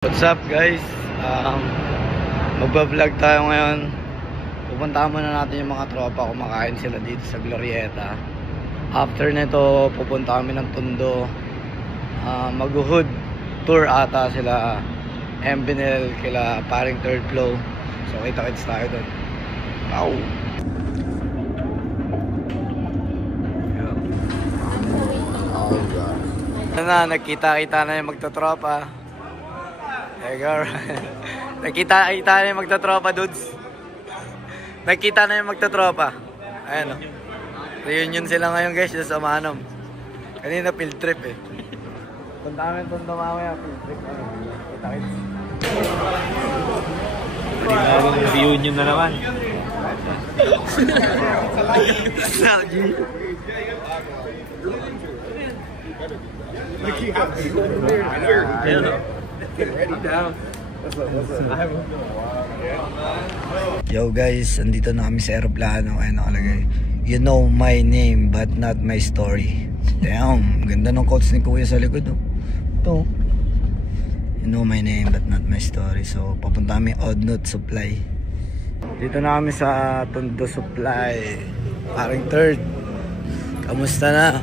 What's up guys? Magbablog tayo ngayon. Pupuntahan muna natin yung mga tropa. Kumakain sila dito sa Glorieta. After nito, pupunta kami ng Tondo. Mag-hood tour ata sila Embinel kila paring third flow. So kita-kits tayo doon. Wow! Nagkita-kita na yung magtotropa. Nakita na yung magtotropa, dudes. Nakita na yung magtotropa. Ayan o. Reunion sila ngayon guys sa Manong. Kanina field trip eh. Punta kami Tondo mamaya, field trip. Kita-kits. Reunion na naman. Yo guys, andito na kami sa aeroplano. Ayan nakalagay, you know my name but not my story. Damn, ganda ng quotes ni Kuya sa likod oh. Ito, you know my name but not my story. So papunta kami Odd Note Supply. Dito na kami sa Tondo Supply. Paring third, kamusta na?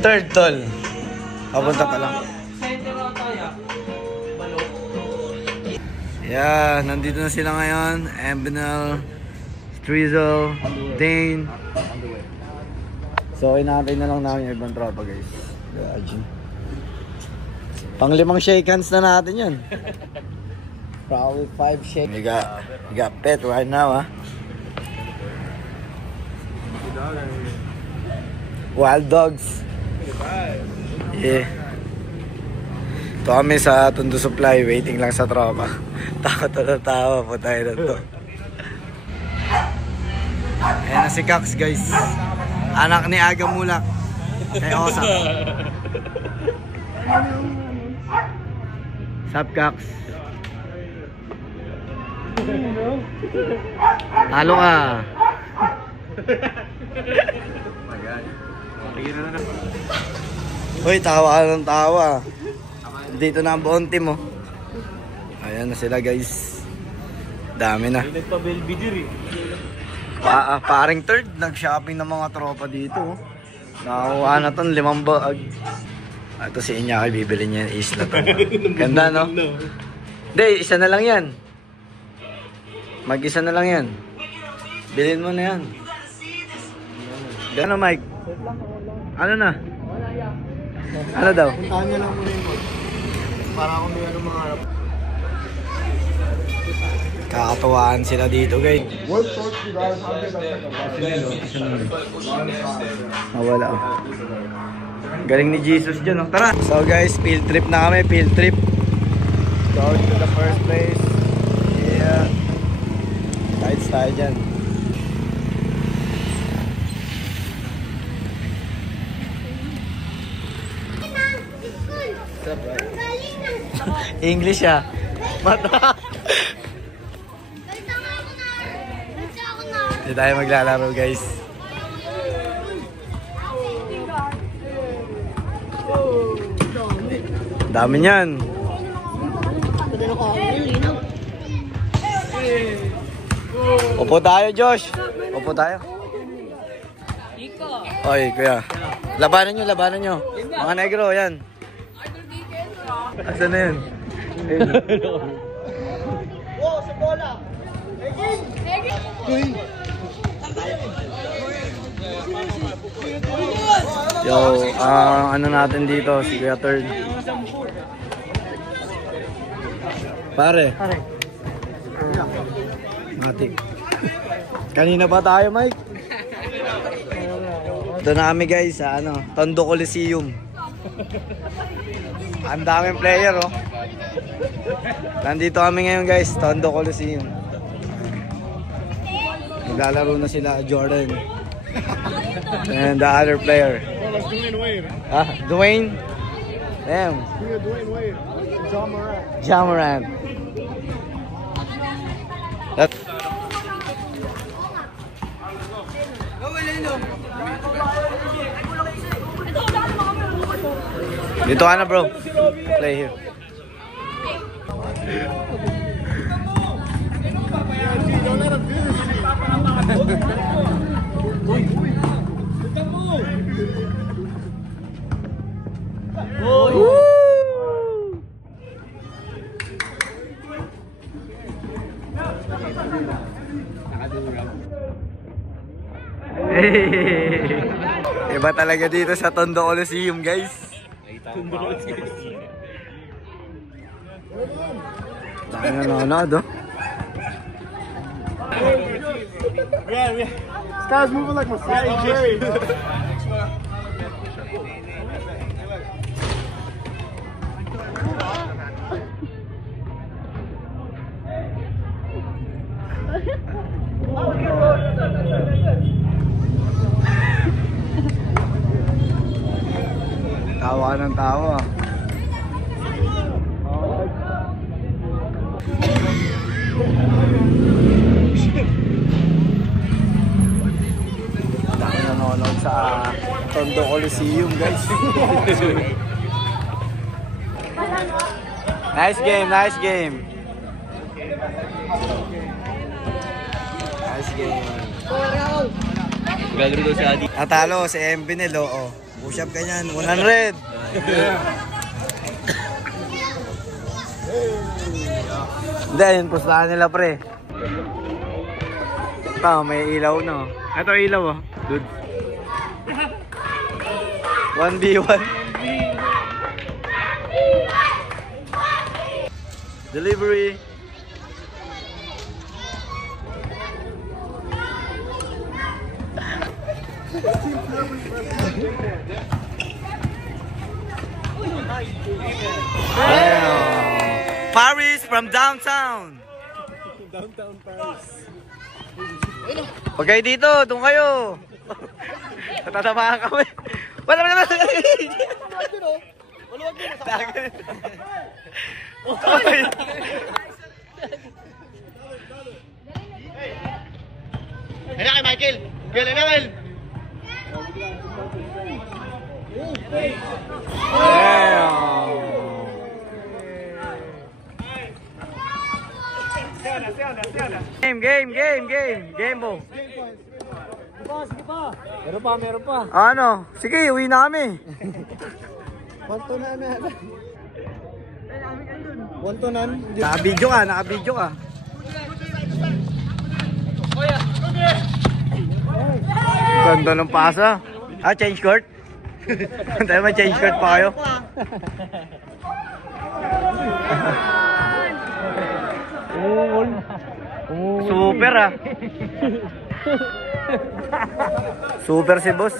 Third tol, papunta pa lang. Yeah, nandito na sila ngayon. Embinel, Strizzle, Dane. So inaantay na lang namin yung ibang tropa guys. Pang 5 shake hands na natin yun. Probably 5 shake. We got pet right now, Wild dogs. Yeah. Ito kami sa Tondo Supply, waiting lang sa tropa. Takot na tawa po tayo na to. Ayan na si Cax guys. Anak ni Aga Mulak. Kay Osa. Sup Cax? Halo ka. Uy, tawa ka ng tawa. Dito na ang buong team oh. Ayan na sila guys. Dami na. Paring third, nag-shopping ng mga tropa dito oh. Nakakuha na itong 5 bag. Ito si Inyaki, bibili niya yung isla to. Ganda no? Hindi, isa na lang yan. Mag-isa na lang yan. Bilhin mo na yan. Gano Mike? Ano na? Ano daw? Puntahan niya lang muna yung para kung may anong mga harap. Kakatuwaan sila dito guys. Nawala oh. Galing ni Jesus dyan oh. Tara! So guys, field trip na kami. Field trip. Go to the first place. Yeah. Lights tayo dyan. English ah. Mata. Hindi tayo maglalaro guys. Dami niyan. Upo tayo Josh. Upo tayo. Oy kuya. Labanan nyo. Mga negro yan. Asan na yun? Wow, sa bola! Yo, ano natin dito? Si Kuya Third. Pare. Matik. Kanina ba tayo, Mike? Ito na kami guys sa Tondo Coliseum. Ang daming player oh. Nandito kami ngayon guys, Tondo Coliseum. Maglalaro na sila Jordan and the other player. Dwayne? Damn. Dwayne Wade. Ja Morant. Dito ka na, bro. Play here. Iba talaga dito sa Tondo Coliseum, guys. Dami na nanonood, oh. This guy's moving like Masai Jerry. Tawa ka ng tawa. Dami nanonood sa Tondo Coliseum, guys. Nice game, nice game. Nice game. Gagawin daw si Adi. Natalo si Embinel, oh. Push up ka niyan, 100. Hindi, yun pustahan nila, pre. Ito, may ilaw, no? Ito ilaw, oh. Dude. 1v1. Delivery. Paris from downtown. Downtown Paris. Huwag kayo dito, doon kayo. Natatamaan kami. Wala. Ayun kay Michael. Galing na, Michael. Game po. Sige pa. Meron pa. Ano? Sige, uwi na kami. Wantonan. Naka-video ka. Ganda ng pasa. Change court? Tayo ma-change court pa kayo. Super, ah. Super si boss.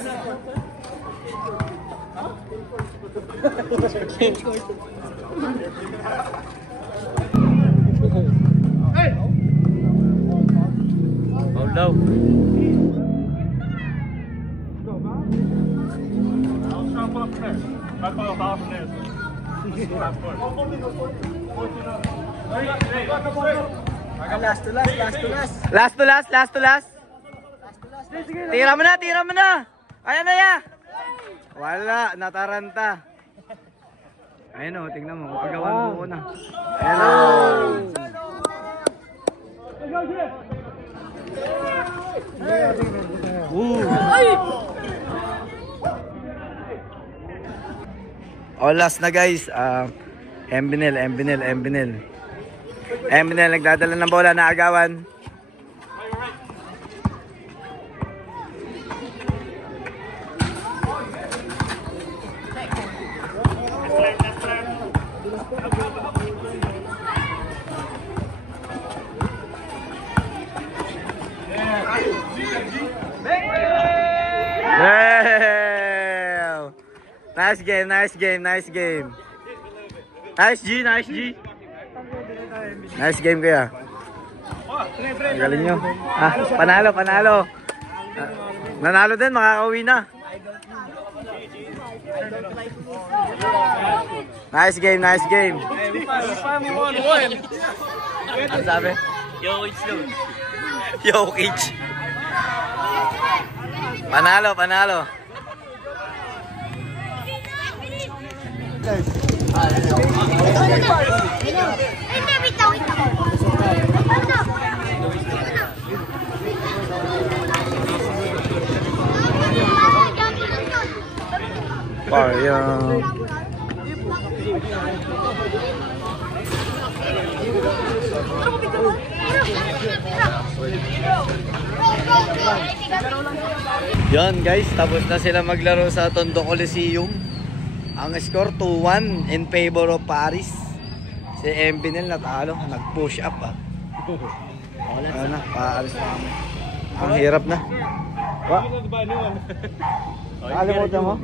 Hold down. Last to last. Tira mo na. Ayan na ya. Wala, nataranta. Ayun, oh, tingnan mo, pagawan mo na. Ayun, oh. Last na, guys. Embinel nagdadala ng bola na agawan. Yeah. Nice game. Nice G. Nice game kaya. Galing nyo. Panalo. Nanalo din, makakauwi na. Nice game. Ano sabi? Jokic. Panalo. Parang Yon guys, tapos na sila maglaro sa Tondo Coliseum. Ang score 2-1 in favor of Paris. Si Mbinel natalo, nag-push up ah. Ano na, paalis na kami. Ang hirap na. Nakalimutan mo?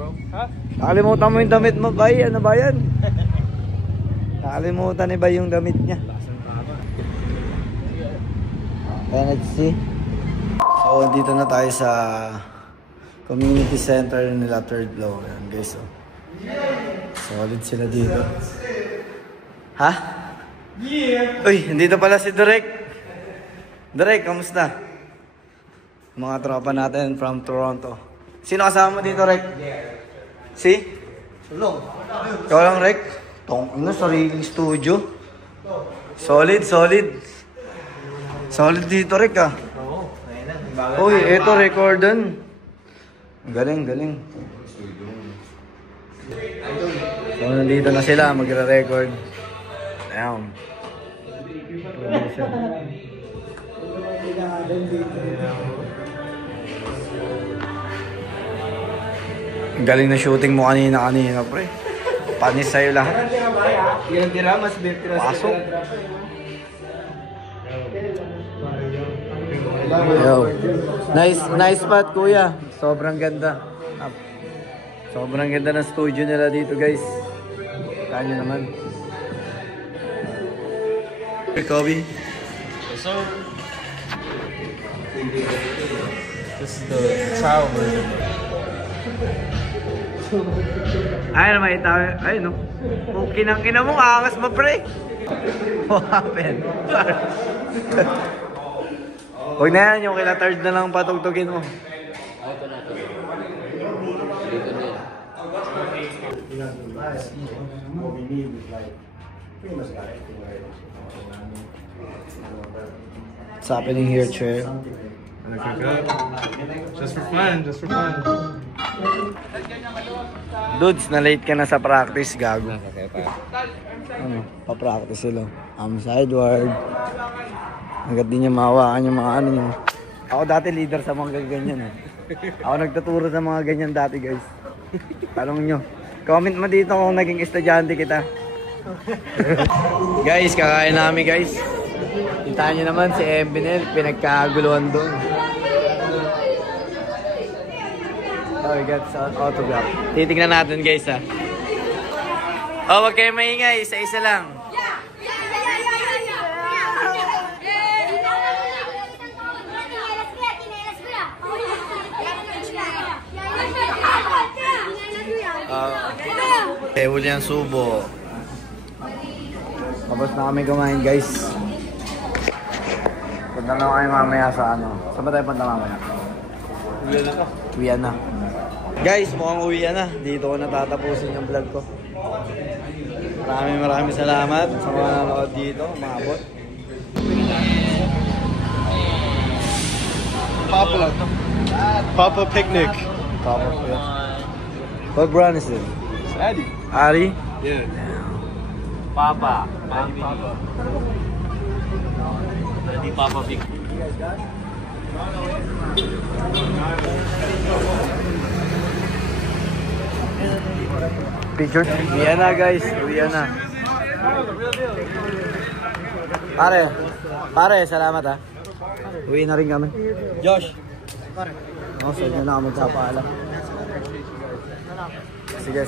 Nakalimutan mo yung damit mo, bay? Ano ba yan? Nakalimutan ni ba yung damit niya? Let's see. So, dito na tayo sa community center nila third floor. Ayan guys, oh. Solid sila dito. Ha? Yeah. Uy, nandito pala si Derek. Derek, kamusta? Mga tropa natin from Toronto. Sino kasama mo dito, Rek? Si? Sulong. Ikaw lang, Rek? Ano, sariling studio. Solid, solid. Solid dito, Rek, ah. Uy, eto, recordan. Galing, galing. So, nandito na sila, magre-record. Ayan. Galing na shooting mo kanina, pre. Panis sa'yo lahat. Tira-tira, mas tira. Pasok. Yo. Nice spot, kuya. Sobrang ganda. Sobrang ganda ng studio nila dito, guys. Kanya naman. Hey, Kobe. So, this is the child version. Ay, naman itaw. Ay, no. Kinang-kina mo, angas mo, pre. What happened? Huwag na yan, yung kila third na lang patugtugin mo. What's happening here, Trey? Just for fun, just for fun. Dudes, na-late ka na sa practice, gago. Ano, pa-practice sila. Sideward. Hanggat di niya mahawakan yung mga ano niya. Ako dati leader sa mga ganyan eh. Ako nagtuturo sa mga ganyan dati, guys. Tanong nyo. Comment mo dito kung naging estudyante kita. Guys, kakain namin, guys. Hintahan nyo naman si Mbinel, pinagkaguluhan doon. Oh, we got autograph. Titignan natin, guys, ha. Oh, wag kayo maingay. Isa-isa lang. Huli ang subo. Tapos na kami kumain, guys. Punta na kayo mamaya sa ano. Saan ba tayo punta mamaya? Uwian na. Guys, mukhang uwian na. Dito ko natatapusin yung vlog ko. Maraming salamat sa mga nanood dito. Umabot. Papa picnic. Papa picnic. What brand is it? Addy. Ari? Yeah. Papa. Papa. Hindi Papa Big. Picture? Uwian na, guys. Uwian na. Pare, salamat ha. Uwi na rin kami. Josh. Oh, saan nyo na kami magpapaalam. Sige.